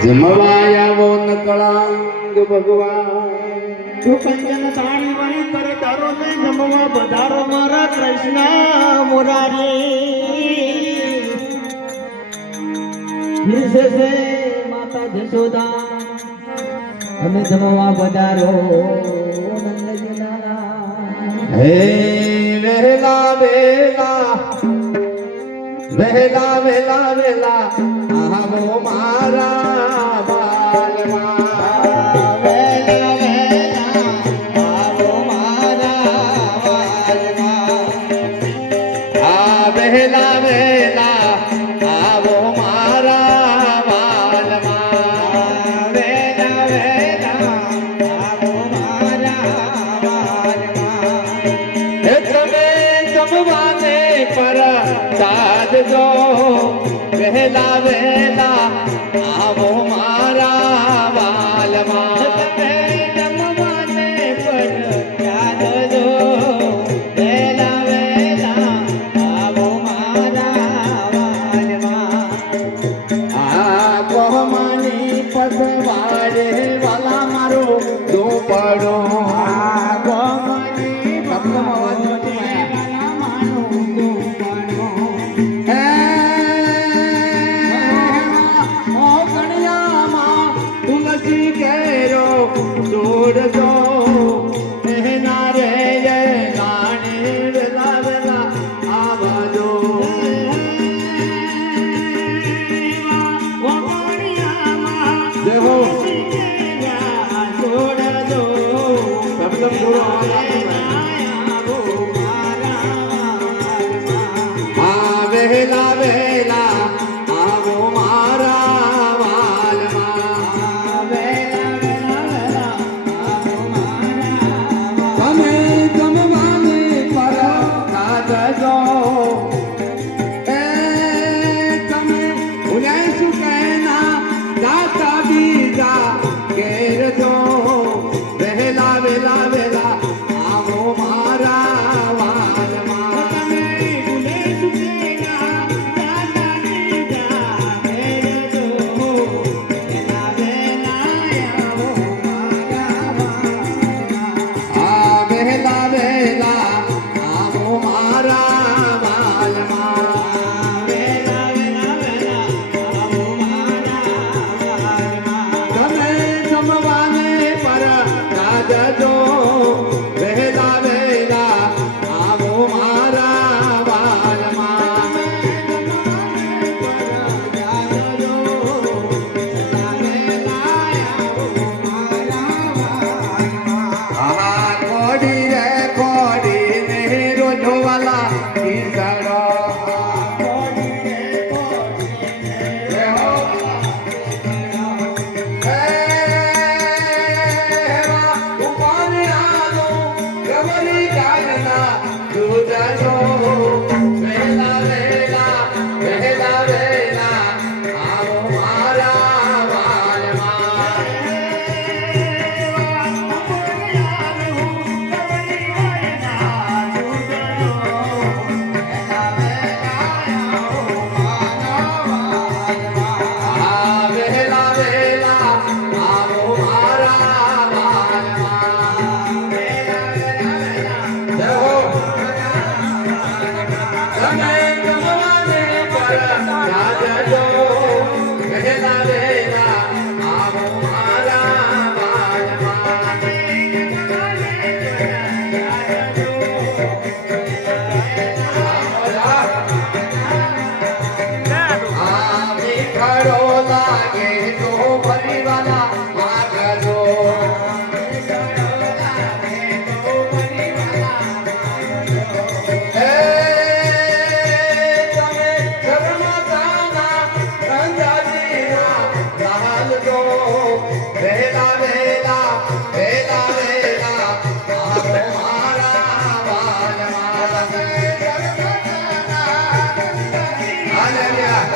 જમવાયા વો નકળાંગ ભગવાન તું પંચન તાળી વાળી કર તારો ને જમવા બધારો મારા કૃષ્ણ મુરારી ફિરસે સે માતા જશોદા તમે જમવા બધારો નંદજીના હે વહેલા વેલા વહેલા વહેલા વહેલા આવો મારા બાલમાં વહેલા વહેલા આવો મારા બાલમાં આ વહેલા વહેલા આવો મારા બાલમાં વહેલા વહેલા આવો મારા બાલમાં હે તમે જમવાને પર સાધજો વહેલા વહેલા આવો મારા બાલમાં તમે જમવાને પર યાદજો વહેલા વહેલા આવો મારા બાલમાં આ કોમાની પસવાડે વાલા મારો દોપડો આ ગોમની ભક્તવદને વાલા માનો દુપડો હે ઓ કણિયામાં તુલસી કેરો છોડજો એના રે ગાણે વેલા વેલા આવજો દેવો સબલમ ગુરુ આ વહેલા વહેલા આવો મારા વાલમાં તમે જમવાને પર સાધજો એ તમે ભૂલ્યા શું કહેના દાતા બીજા ઘેરજો વહેલા વહેલા વહેલા આવો મારા વાલમાં તમે ભૂલે સુકેલા દાદા દીદા ભેરજો વેલા વેલા આવો મારા બાલમાં આ વહેલા વહેલા આવો મારા વાલમાં વેલા વેલા વેલા આવો મારા બાલમાં તમે જમવાને પર સાધજો વહેલા વહેલા આવો મારા વાલમાં આ કોડી રે કોડી ને રોજો વાલા ઈસડો વહેલા વહેલા વહેલા વહેલા આવો મારા વાલમાં આ વહેલા વહેલા આવો મારા વાલમાં દેવો તમે જમવાને પર સાધજો વહેલા વહેલા આવો મારા વાલમાં આ મીઠડો લાગે તો ભરીવાલા માગજો હે તમે ધર્મદાના ગંગાજીના લાલજો વહેલા વહેલા વહેલા વહેલા આવો મારા વાલમાં હાલેલુયા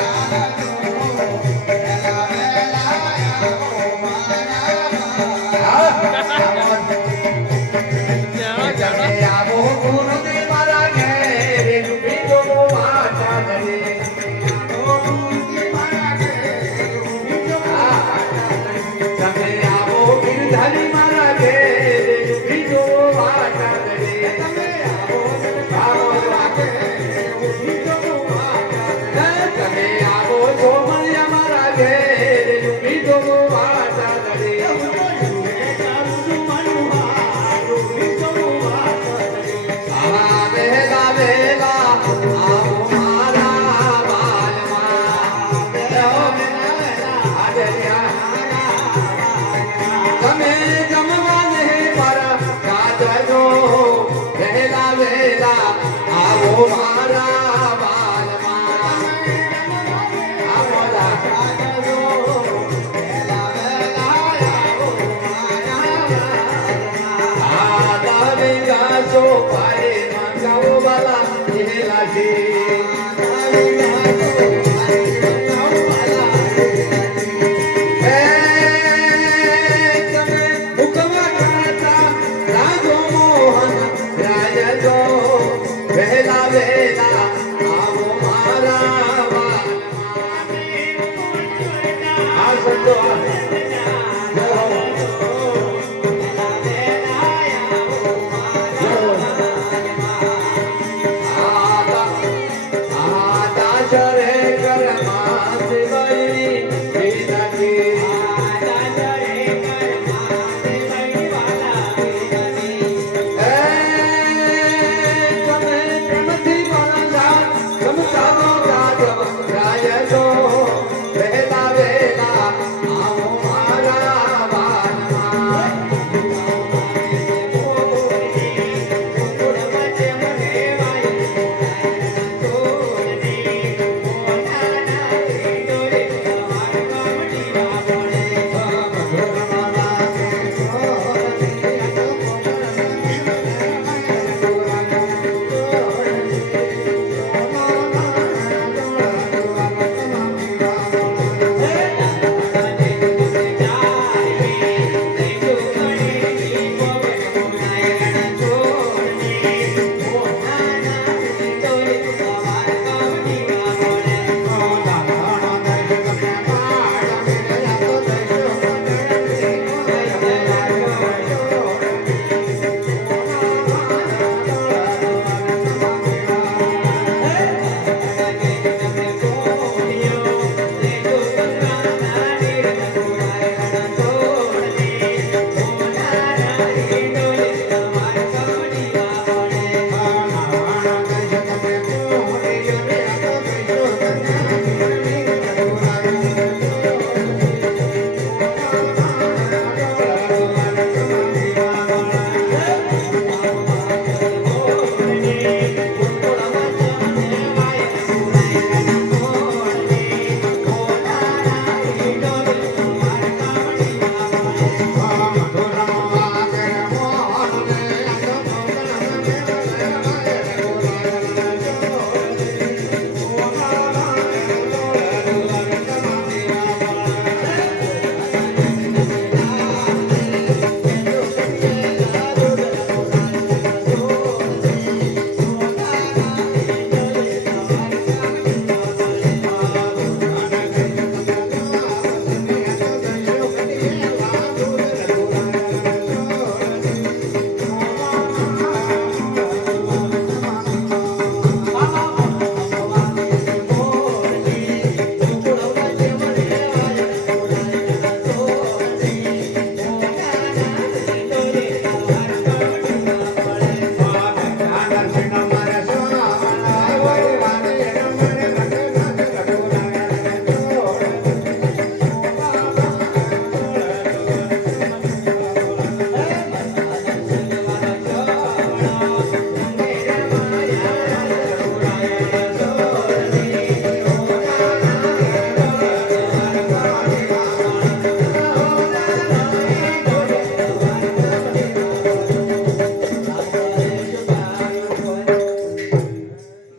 તમે જમવાને મારા કાજજો વહેલા વહેલા આવો મારા બાલમાં આવો કાજજો વહેલા વહેલા આવો મારા બાલમાં સો પારે મંગાવો વાલા વહેલા છે વહેલા વહેલા આવો મારા આ સંતો